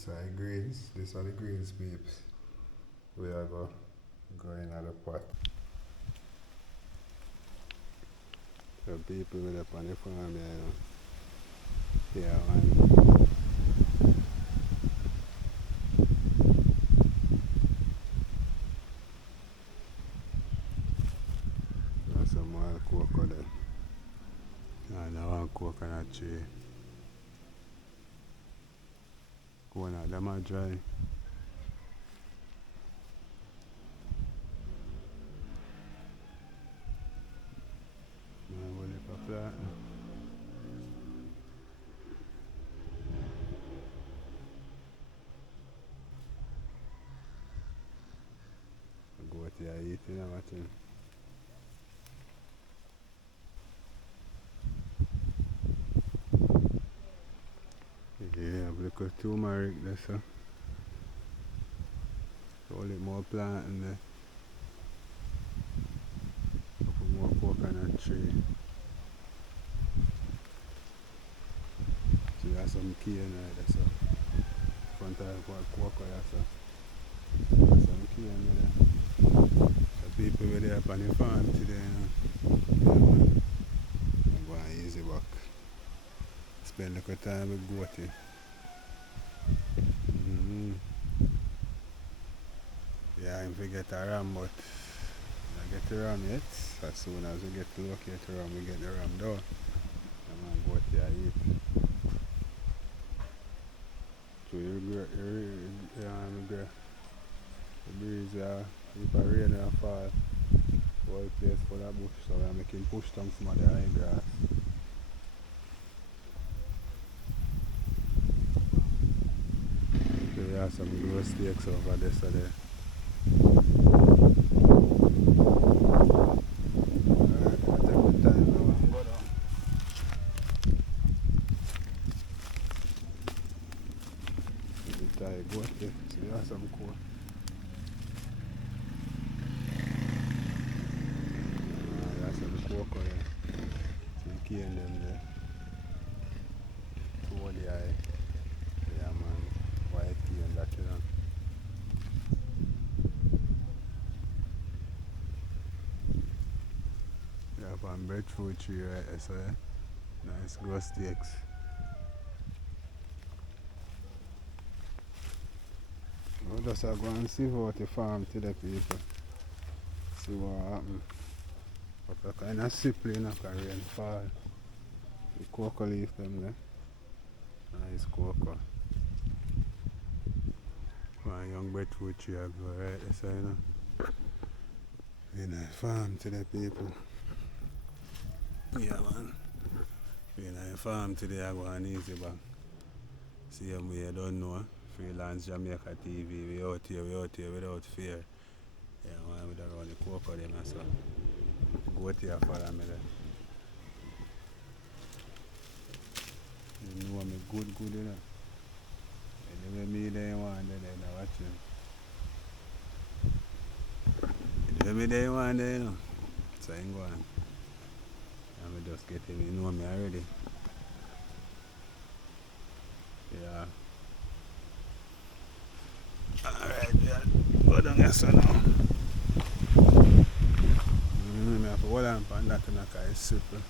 These are the greens peeps. We are going at the pot. So people with up on the farm here, yeah, one. There's some wild cocoa there. And one coconut tree. Coconut, them are dry. Goat here eating everything. Yeah, look at turmeric there, so. So a more plant in there. Couple more coconut tree. So you have some cane right there, so. Front of the cocoa there, so. There's some cane there. The people were there up on the farm today, you know. Yeah, man. I'm going easy back. Spend a little time with goaty. Yeah, I'm going to get a ram, but I get the ram yet. As soon as we get to locate the ram, we get the ram down. I'm going to go to eat. So the breeze, if a rain and fall, the whole place full of bush, so we're making push down some of the high grass. So we have some grow steaks over there, so there. Alright, I'll take the time now and go down. The tide go there, so we have some coal. That's some cocoa there. Some cane them there. Two of the eye. Yeah man, white cane that you know. We have one breadfruit tree right there, so yeah. Nice grow steaks. We'll just go and see what the farm to the people. See what happens. But I kind of slippery enough can rain fall. The cocoa leaf them there. Nice cocoa. One young breadfruit tree I go right there, so you know. In a farm to the people. Yeah man. In a farm today I go on easy back. See them we don't know. Freelance Jamaica TV, we out here without fear. Yeah man, we don't run the cocoa them and so. Go to your follow me there. You know me good, you know. Anyway, me there one day, I watch him. Anyway, me there one day, you know. So I'm going. I'm just getting, you know me already. Yeah. Alright, yeah. Go down here, so now. I have to hold on for that because it's super.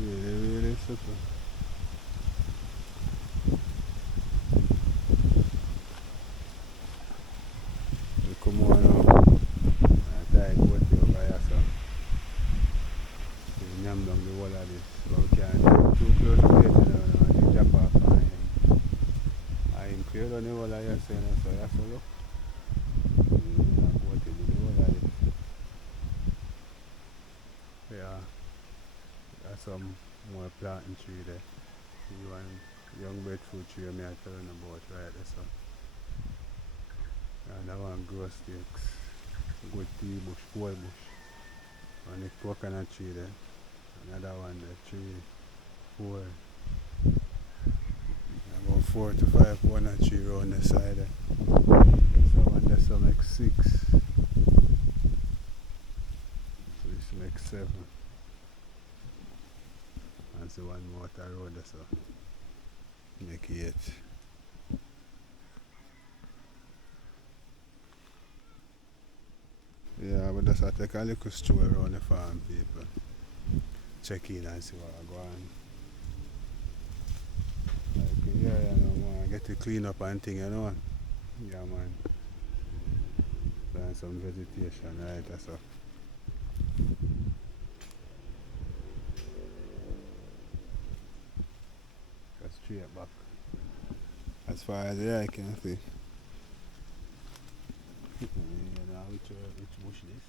Really super. We come on now. I try to go over here, so. We yam down the whole of this. But we can't get too close to it, you know, and you jump off on him. I'm clear on the whole of here, so you have to look. Yeah, there's some more planting tree there. See one young breadfruit tree I tell you about right there, so. And that one grow steaks. Good tea bush, coal bush. And the coconut tree there. Another one there, 3, 4. About 4 to 5 coconut tree around the side there. So one there some like 6. So this makes 7. And so one more road there, so. Make it. Yeah, but just I take a little stroll around the farm, people. Check in and see what I go on. Like, yeah, you know, man, get it clean up and thing, you know. Yeah, man. Plant some vegetation, right? That's all. Go straight back. As far as the eye can see. You know which bush this?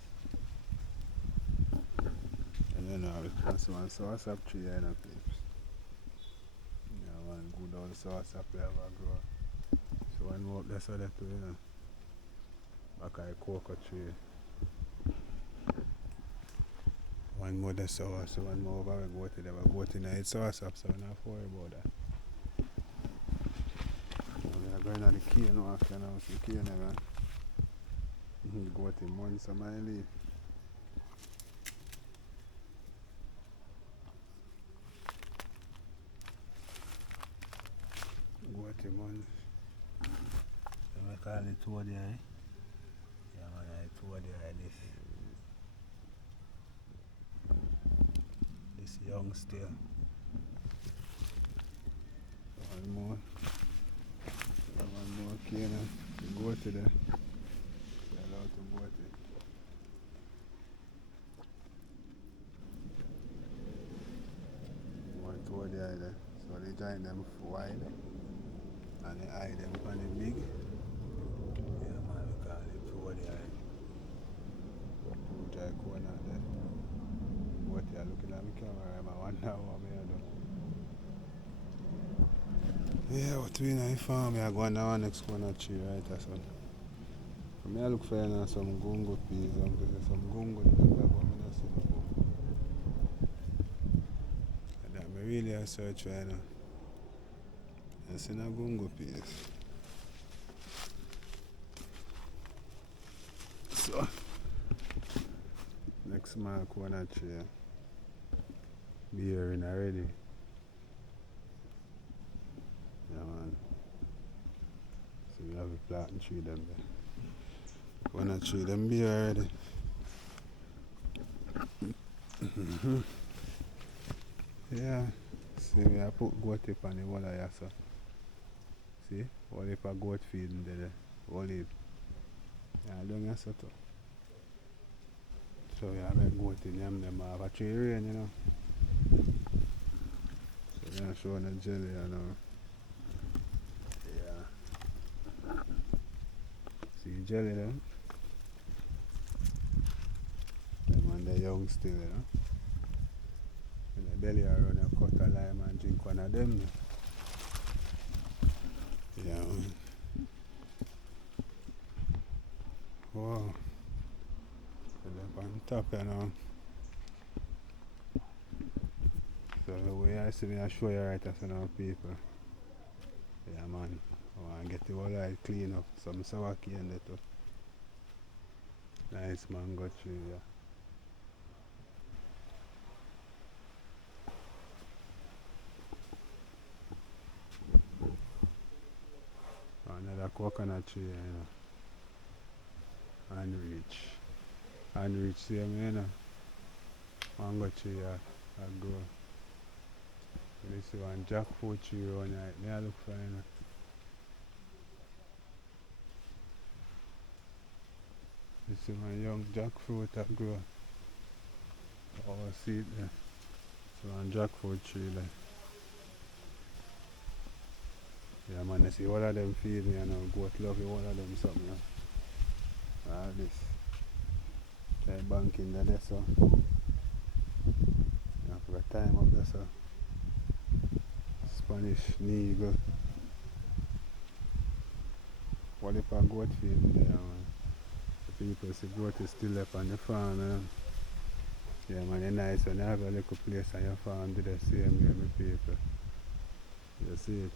And then that's one sauce up tree, you know, peeps. Yeah, man, good old sauce up there, grow. So one more up there, so that too, you know. Back at the cocoa tree. One more the sauce, so one more over we go to them. We go to the sauce up, so we don't have to worry about that. We are going on the key now after now, so the key never. Go to months of my leave. Go to months. So we call it toad there, eh? Yeah, man, I toad there, this young still. One more. One more cane. Go to there. You're allowed to go to it. One toad there. So they join them wide and they eye them on the big. Yeah, man, we call it toad there. Two dry corner there. What you're looking at me camera, I wonder what I'm doing. Yeah, what we in the farm, I go on the next corner tree, right? That's one. I look for some gungo peas, some gungo there, but I don't see no gungo. And that I really a search right now. I see no gungo peas. So, next small corner tree. Bearing already. Yeah, man. So we have a planting tree them there. One tree them be already. Yeah. See, we have put goat tip on the wall here, so. See? All if a goat feeding there. All if. Yeah, don't get so too. So we have a goat in them have a tree rain, you know. So we are showing a jelly, you know. Yeah. See jelly them? Them and the young still, you know. In the belly around you cut a lime and drink one of them. Yeah, man. Wow. So they're on top, you know. So the way I see me, I show you right as now, people. Yeah, man. I want to get the whole light clean up. Some sour cane there too. Nice mango tree, yeah. Another coconut tree, you know. Unreach, same, you know. Mango tree, I grow. This is one jackfruit tree around here. May I look for, you know. This is one young jackfruit that grow. Oh, see it there. So one jackfruit tree there. Yeah, man, I see all of them feed me, you know. Goat love you, all of them something, you know. All this. Try banking there, so. You have got time up there, so. Spanish needle. What if I goat feed me there, man? The people see goat is still up on the farm, you know. Yeah, man, it's nice when you have a little place on your farm, do the same way with people. You see it.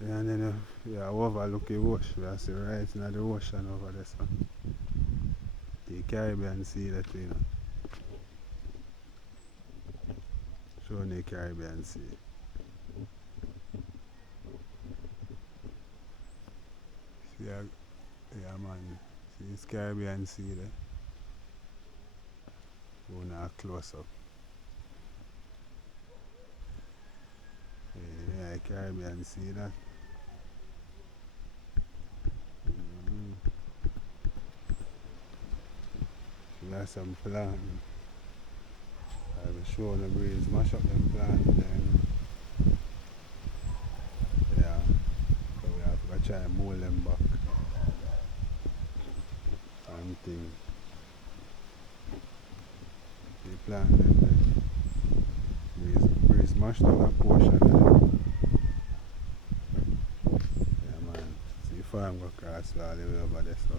Yeah, and then you overlook the ocean. You see right in the ocean over there, so. The Caribbean Sea, that you know. Showing the Caribbean Sea. This Caribbean Sea there. Go now close up. Yeah, Caribbean Sea that. She got some planting. I will show the breeze, mash up them planting then. Yeah. So we have to try and mold them back. And thing. They plant them there. Breeze mashed up a portion of them. Yeah man. See farm go across all the way over there, so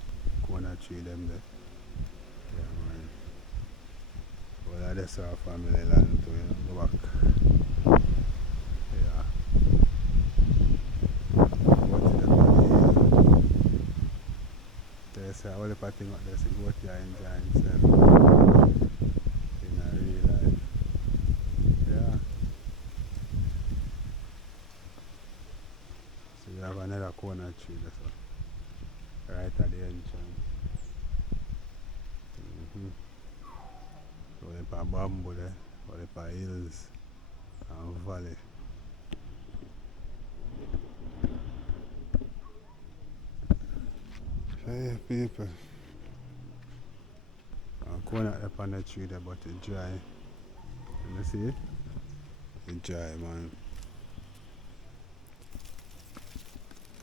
corner tree them there. Yeah man. Well that's our family land too, you know, go back. Yeah. Go to the body. There's all the thing up there, so go to your enjoy himself. In a real life. Yeah. So we have another corner tree there, so right at the entrance. So we have bamboo there, we have hills and valley. So yeah, people. I'm going up on the tree there, but it's dry. You see it? It's dry, man.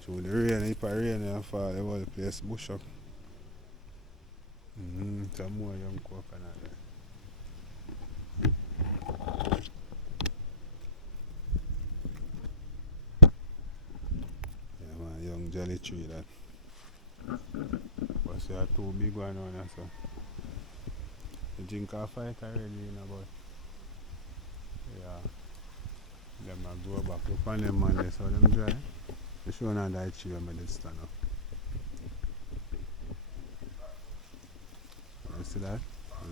So the rain, if it rain and fall, the whole place bush up. Some more young coconut there. Yeah, man, young jelly tree that. But see, two big one on there, so. The drink a fight already, you know, but yeah. Them a go back. Look on them man, they saw them dry. They show on that tree when they stand up. You see that?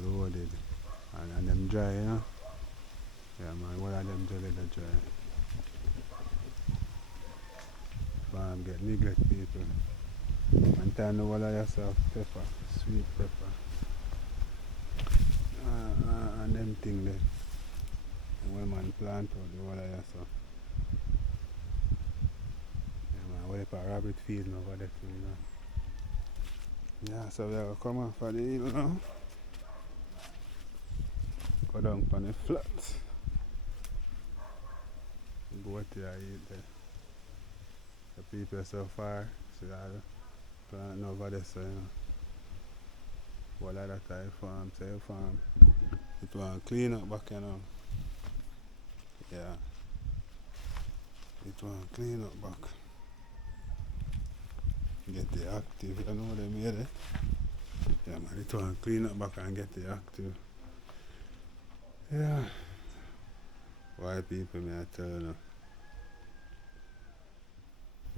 Loaded. And them dry, you know? Yeah man, what are them jelly that dry? Bam, get neglect people. One time the wall of yourself, pepper, sweet pepper. And them thing there. And when man plant out the wall of yourself. Yeah man, what if a rabbit feeding over there too, you know? Yeah, so we are come off for the hill now. Go down on the flat. Go to your eat there. The people so far, see that plant over there, so you know. What of that I farm, say farm. It want clean up back, you know. Yeah. It want clean up back. Get the active, you know what I mean? Eh? Yeah man, it want clean up back and get the active. Yeah. Why people may I tell you?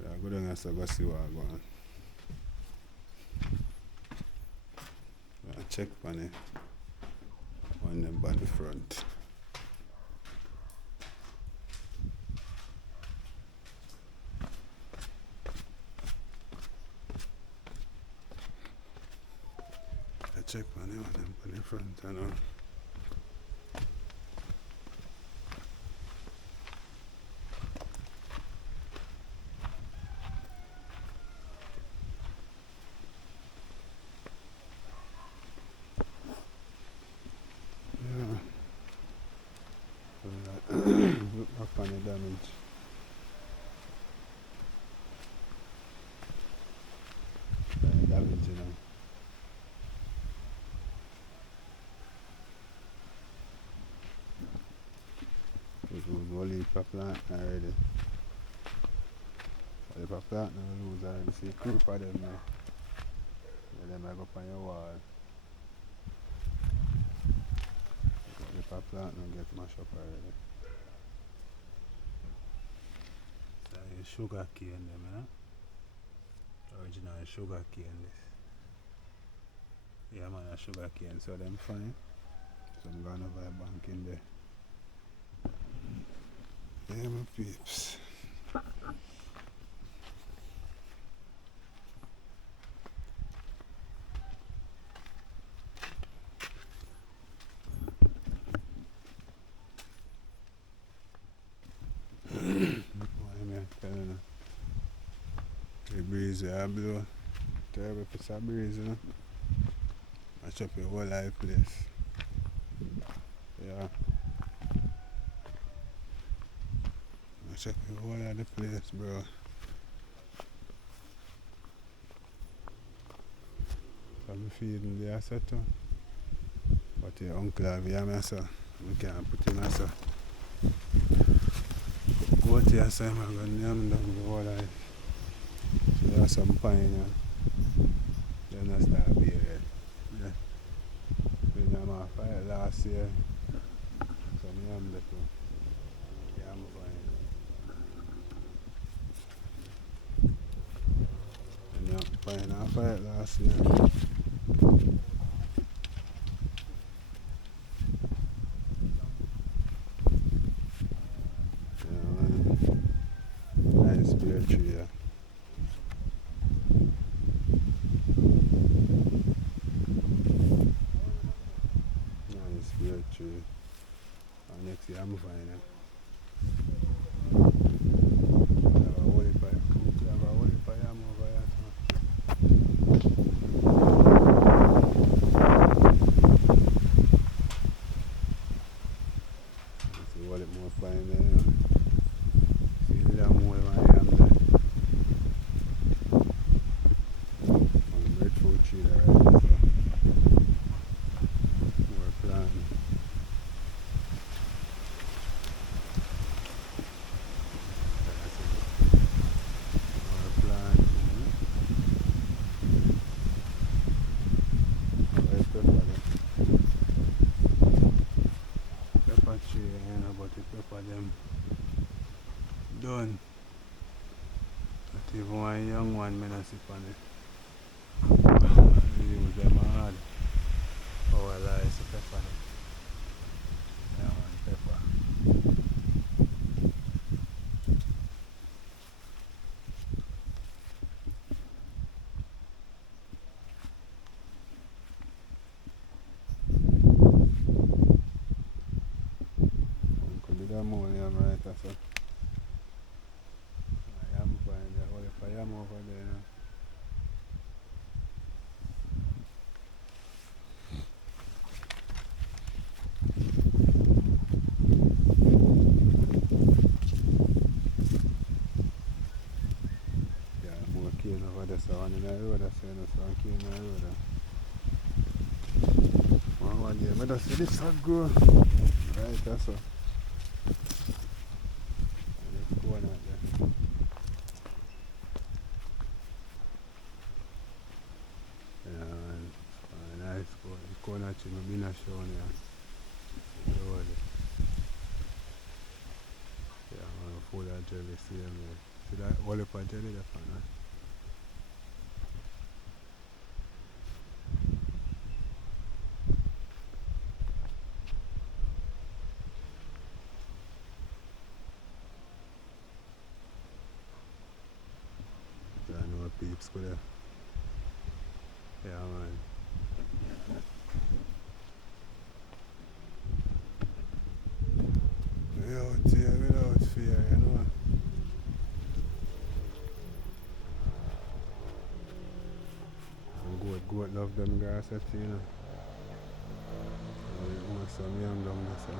Yeah, go down and go see what I go on. Check on it on them by the front. I check on it on them by the front, I know. Look back on the damage. Damage, you know. It was only if a plant already. If a plant now lose already, see creep of them now. Yeah, them I go up on your wall. If a plant now get mashed up already. Sugar cane them, you know? Original sugar cane this. Yeah man, a sugar cane, so them fine. So I'm going over the bank in there. Yeah my peeps. breeze I blow. Terrible piece of breeze, you know. Match up your whole life place. Yeah. Match up your whole of the place, bro. So I'm feeding the asset too. But your uncle have yam so we can't put him so. Go to your son, I'm going to yam down the whole life. So there's some pine here. Then I start beer yet. Yeah. We yam off fire last year. Some yam there too. Yam pine. And yam pine off fire last year. Nice beer tree, yeah. Nice beer tree. And next year I'm fine. Have a whole heap of yam over here. See what it more fine there, you know. See the yam more than yam there. And breadfruit tree there right there, so more plant. More plant, Where's pepper there? Pepper tree, you know, but the pepper them done. Not even one young one may not sip on it. Use them hard. Our lies the pepper. Yeah, man, pepper. Uncle did a more yam right so. Yam fine there, all the yam over there, you know. Yeah, more cane over there, so one in the road, so you know, so one cane in the road. One day, I just see this one grow. Right, that's so. And it's going out there. Yeah, man. Nice go. The corner tree, I've been shown here. The road. Yeah, man, full of jelly, see them there. See that whole heap of jelly there, man. So I know peeps go there. Yeah, man. We out here without fear, you know. And goat love them grass, you know. Some yam down there, so.